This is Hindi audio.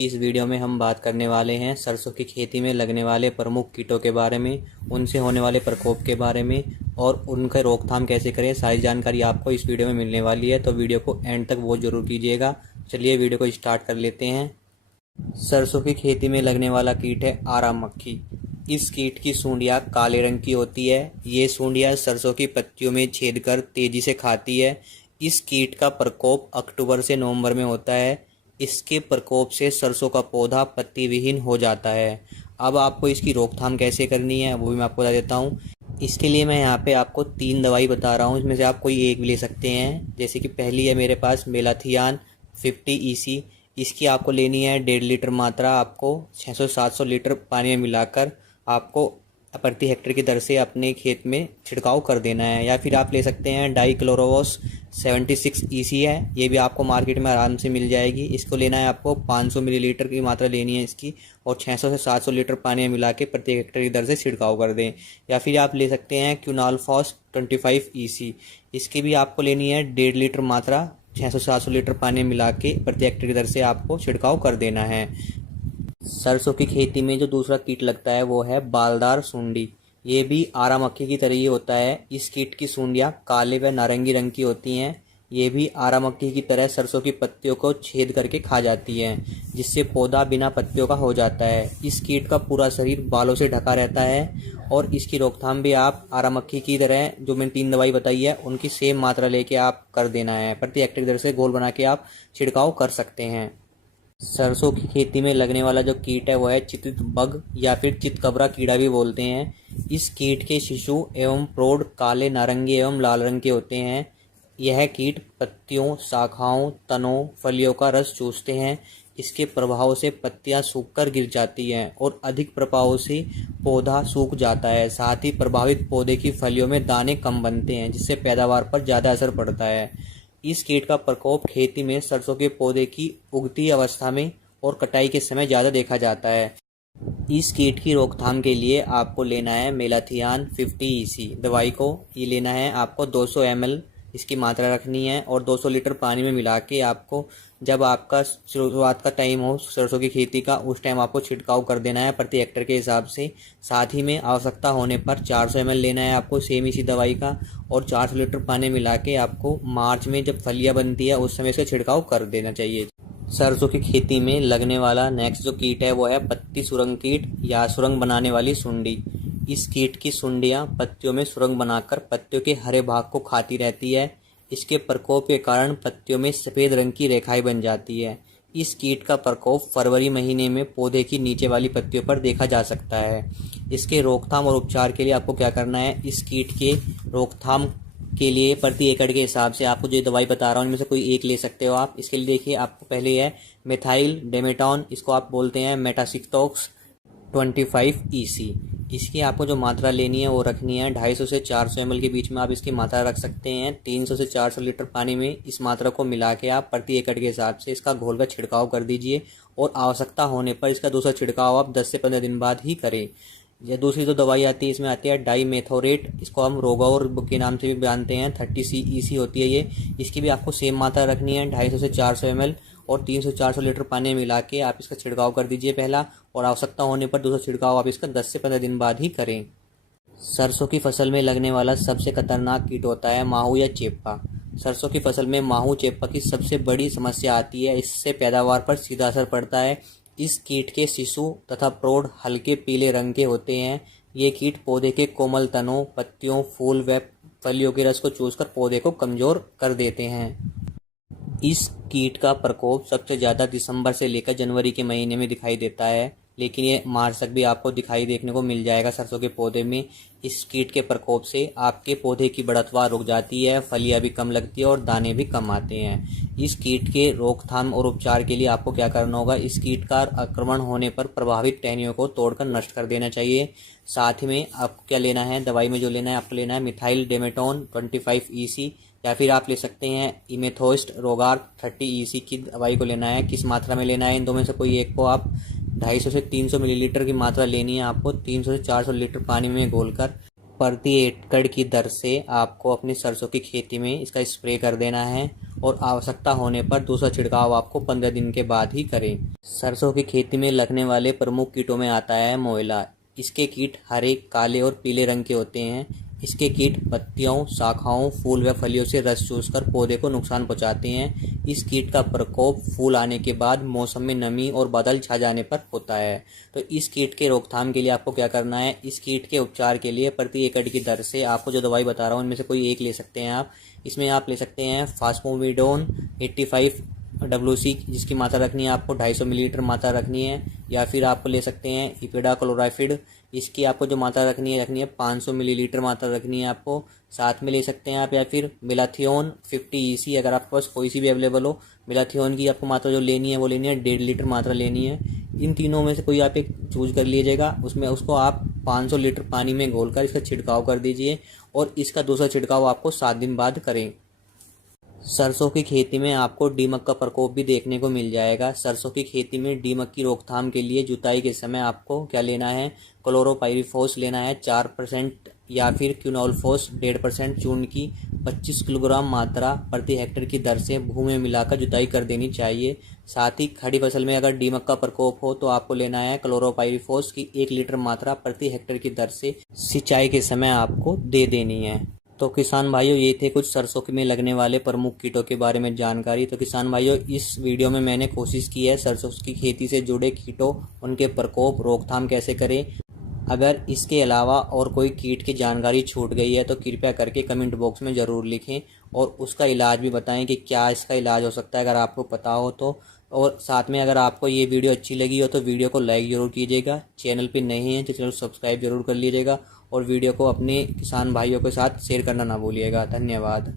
इस वीडियो में हम बात करने वाले हैं सरसों की खेती में लगने वाले प्रमुख कीटों के बारे में, उनसे होने वाले प्रकोप के बारे में और उनका रोकथाम कैसे करें। सारी जानकारी आपको इस वीडियो में मिलने वाली है, तो वीडियो को एंड तक वॉच जरूर कीजिएगा। चलिए वीडियो को स्टार्ट कर लेते हैं। सरसों की खेती में लगने वाला कीट है आरा मक्खी। इस कीट की सूंडियाँ काले रंग की होती है। ये सूंडियाँ सरसों की पत्तियों में छेद कर तेजी से खाती है। इस कीट का प्रकोप अक्टूबर से नवंबर में होता है। इसके प्रकोप से सरसों का पौधा पत्ती विहीन हो जाता है। अब आपको इसकी रोकथाम कैसे करनी है वो भी मैं आपको बता देता हूँ। इसके लिए मैं यहाँ पे आपको 3 दवाई बता रहा हूँ, इसमें से आप कोई एक भी ले सकते हैं। जैसे कि पहली है मेरे पास मेलाथियान 50 EC। इसकी आपको लेनी है 1.5 लीटर मात्रा। आपको 600-700 लीटर पानी में मिलाकर आपको प्रति हेक्टेयर की दर से अपने खेत में छिड़काव कर देना है। या फिर आप ले सकते हैं डाइक्लोरोवोस 76 EC है, ये भी आपको मार्केट में आराम से मिल जाएगी। इसको लेना है आपको 500 मिलीलीटर की मात्रा लेनी है इसकी, और 600 से 700 लीटर पानी में मिला के प्रति हेक्टेयर की दर से छिड़काव कर दें। या फिर आप ले सकते हैं क्यूनालफॉस 25 EC। इसकी भी आपको लेनी है 1.5 लीटर मात्रा, 600 से 700 लीटर पानी में मिला के प्रति हेक्टेयर की दर से आपको छिड़काव कर देना है। सरसों की खेती में जो दूसरा कीट लगता है वो है बालदार सूंडी। ये भी आरा मक्खी की तरह ही होता है। इस कीट की सूंडियाँ काले व नारंगी रंग की होती हैं। ये भी आरा मक्खी की तरह सरसों की पत्तियों को छेद करके खा जाती हैं, जिससे पौधा बिना पत्तियों का हो जाता है। इस कीट का पूरा शरीर बालों से ढका रहता है, और इसकी रोकथाम भी आप आरा मक्खी की तरह जो मैंने 3 दवाई बताई है उनकी सेम मात्रा लेके आप कर देना है। प्रति हेक्टेयर की दर से घोल बना के आप छिड़काव कर सकते हैं। सरसों की खेती में लगने वाला जो कीट है वह है चित्रित बग या फिर चितकबरा कीड़ा भी बोलते हैं। इस कीट के शिशु एवं प्रौढ़ काले, नारंगी एवं लाल रंग के होते हैं। यह कीट पत्तियों, शाखाओं, तनों, फलियों का रस चूसते हैं। इसके प्रभाव से पत्तियां सूखकर गिर जाती हैं और अधिक प्रभाव से पौधा सूख जाता है। साथ ही प्रभावित पौधे की फलियों में दाने कम बनते हैं, जिससे पैदावार पर ज़्यादा असर पड़ता है। इस कीट का प्रकोप खेती में सरसों के पौधे की उगती अवस्था में और कटाई के समय ज़्यादा देखा जाता है। इस कीट की रोकथाम के लिए आपको लेना है मेलाथियान 50 EC दवाई को। ये लेना है आपको 200 ml इसकी मात्रा रखनी है, और 200 लीटर पानी में मिला के आपको जब आपका शुरुआत का टाइम हो सरसों की खेती का, उस टाइम आपको छिड़काव कर देना है प्रति हेक्टेयर के हिसाब से। साथ ही में आवश्यकता होने पर 400 ml लेना है आपको सेम इसी दवाई का, और 400 लीटर पानी मिला के आपको मार्च में जब फलियां बनती है उस समय इसका छिड़काव कर देना चाहिए। सरसों की खेती में लगने वाला नेक्स्ट जो कीट है वो है पत्ती सुरंग कीट या सुरंग बनाने वाली सुंडी। इस कीट की सुंडियां पत्तियों में सुरंग बनाकर पत्तियों के हरे भाग को खाती रहती है। इसके प्रकोप के कारण पत्तियों में सफ़ेद रंग की रेखाएं बन जाती है। इस कीट का प्रकोप फरवरी महीने में पौधे की नीचे वाली पत्तियों पर देखा जा सकता है। इसके रोकथाम और उपचार के लिए आपको क्या करना है, इस कीट के रोकथाम के लिए प्रति एकड़ के हिसाब से आपको जो दवाई बता रहा हूँ इनमें से कोई एक ले सकते हो आप। इसके लिए देखिए, आपको पहले है मिथाइल डेमेटॉन, इसको आप बोलते हैं मेटासिक्टोक्स 25 EC। इसकी आपको जो मात्रा लेनी है वो रखनी है 250 से 400 ml के बीच में आप इसकी मात्रा रख सकते हैं। 300 से 400 लीटर पानी में इस मात्रा को मिला के आप प्रति एकड़ के हिसाब से इसका घोल का छिड़काव कर दीजिए, और आवश्यकता होने पर इसका दूसरा छिड़काव आप 10 से 15 दिन बाद ही करें। या दूसरी जो दवाई आती है इसमें आती है डाईमेथोरेट, इसको हम रोगौर के नाम से भी जानते हैं, 30 EC होती है ये। इसकी भी आपको सेम मात्रा रखनी है 250 से 400 ml, और 300 से 400 लीटर पानी में मिला के आप इसका छिड़काव कर दीजिए पहला, और आवश्यकता होने पर दूसरा छिड़काव आप इसका 10 से 15 दिन बाद ही करें। सरसों की फसल में लगने वाला सबसे खतरनाक कीट होता है माहू या चेपा। सरसों की फसल में माहू चेपा की सबसे बड़ी समस्या आती है। इससे पैदावार पर सीधा असर पड़ता है। इस कीट के शिशु तथा प्रौढ़ हल्के पीले रंग के होते हैं। ये कीट पौधे के कोमल तनों, पत्तियों, फूल व फलियों के रस को चूसकर पौधे को कमजोर कर देते हैं। इस कीट का प्रकोप सबसे ज़्यादा दिसंबर से लेकर जनवरी के महीने में दिखाई देता है, लेकिन ये मार्च तक भी आपको दिखाई देखने को मिल जाएगा सरसों के पौधे में। इस कीट के प्रकोप से आपके पौधे की बढ़तवा रुक जाती है, फलियां भी कम लगती है और दाने भी कम आते हैं। इस कीट के रोकथाम और उपचार के लिए आपको क्या करना होगा, इस कीट का आक्रमण होने पर प्रभावित टहनियों को तोड़कर नष्ट कर देना चाहिए। साथ ही में आपको क्या लेना है, दवाई में जो लेना है आपको लेना है मिथाइल डेमेटोन 25 EC, या फिर आप ले सकते हैं इमेथोस्ट रोगार 30 EC की दवाई को लेना है। किस मात्रा में लेना है, इन दो में से कोई एक को आप 250 से 300 मिलीलीटर की मात्रा लेनी है आपको। 300 से 400 लीटर पानी में घोलकर प्रति एकड़ की दर से आपको अपनी सरसों की खेती में इसका स्प्रे कर देना है। और आवश्यकता होने पर दूसरा छिड़काव आपको 15 दिन के बाद ही करें। सरसों की खेती में लगने वाले प्रमुख कीटों में आता है मोयला। इसके कीट हरे, काले और पीले रंग के होते हैं। इसके कीट पत्तियों, शाखाओं, फूल व फलियों से रस चूसकर पौधे को नुकसान पहुंचाते हैं। इस कीट का प्रकोप फूल आने के बाद मौसम में नमी और बादल छा जाने पर होता है। तो इस कीट के रोकथाम के लिए आपको क्या करना है, इस कीट के उपचार के लिए प्रति एकड़ की दर से आपको जो दवाई बता रहा हूँ इनमें से कोई एक ले सकते हैं आप। इसमें आप ले सकते हैं फास्फोविडोन 85 WC, जिसकी मात्रा रखनी है आपको 250 मिलीलीटर मात्रा रखनी है। या फिर आपको ले सकते हैं इपिडाक्लोराफिड, इसकी आपको जो मात्रा रखनी है 500 मिलीलीटर मात्रा रखनी है आपको। साथ में ले सकते हैं आप या फिर मिलाथियोन 50 EC, अगर आपके पास कोई सी भी अवेलेबल हो। मिलाथियोन की आपको मात्रा जो लेनी है वो लेनी है 1.5 लीटर मात्रा लेनी है। इन तीनों में से कोई आप एक चूज कर लीजिएगा। उसमें उसको आप 500 लीटर पानी में घोलकर इसका छिड़काव कर दीजिए और इसका दूसरा छिड़काव आपको 7 दिन बाद करें। सरसों की खेती में आपको दीमक का प्रकोप भी देखने को मिल जाएगा। सरसों की खेती में दीमक की रोकथाम के लिए जुताई के समय आपको क्या लेना है, क्लोरोपाइरीफॉस लेना है 4% या फिर क्विनोलफॉस 1.5% चूर्ण की 25 किलोग्राम मात्रा प्रति हेक्टेयर की दर से भूमि में मिलाकर जुताई कर देनी चाहिए। साथ ही खड़ी फसल में अगर दीमक का प्रकोप हो तो आपको लेना है क्लोरोपाइरीफॉस की 1 लीटर मात्रा प्रति हेक्टेयर की दर से सिंचाई के समय आपको दे देनी है। तो किसान भाइयों, ये थे कुछ सरसों में लगने वाले प्रमुख कीटों के बारे में जानकारी। तो किसान भाइयों, इस वीडियो में मैंने कोशिश की है सरसों की खेती से जुड़े कीटों, उनके प्रकोप, रोकथाम कैसे करें। अगर इसके अलावा और कोई कीट की जानकारी छूट गई है तो कृपया करके कमेंट बॉक्स में ज़रूर लिखें और उसका इलाज भी बताएं कि क्या इसका इलाज हो सकता है अगर आपको पता हो तो। और साथ में अगर आपको ये वीडियो अच्छी लगी हो तो वीडियो को लाइक ज़रूर कीजिएगा। चैनल पे नए हैं तो चैनल सब्सक्राइब जरूर कर लीजिएगा और वीडियो को अपने किसान भाइयों के साथ शेयर करना ना भूलिएगा। धन्यवाद।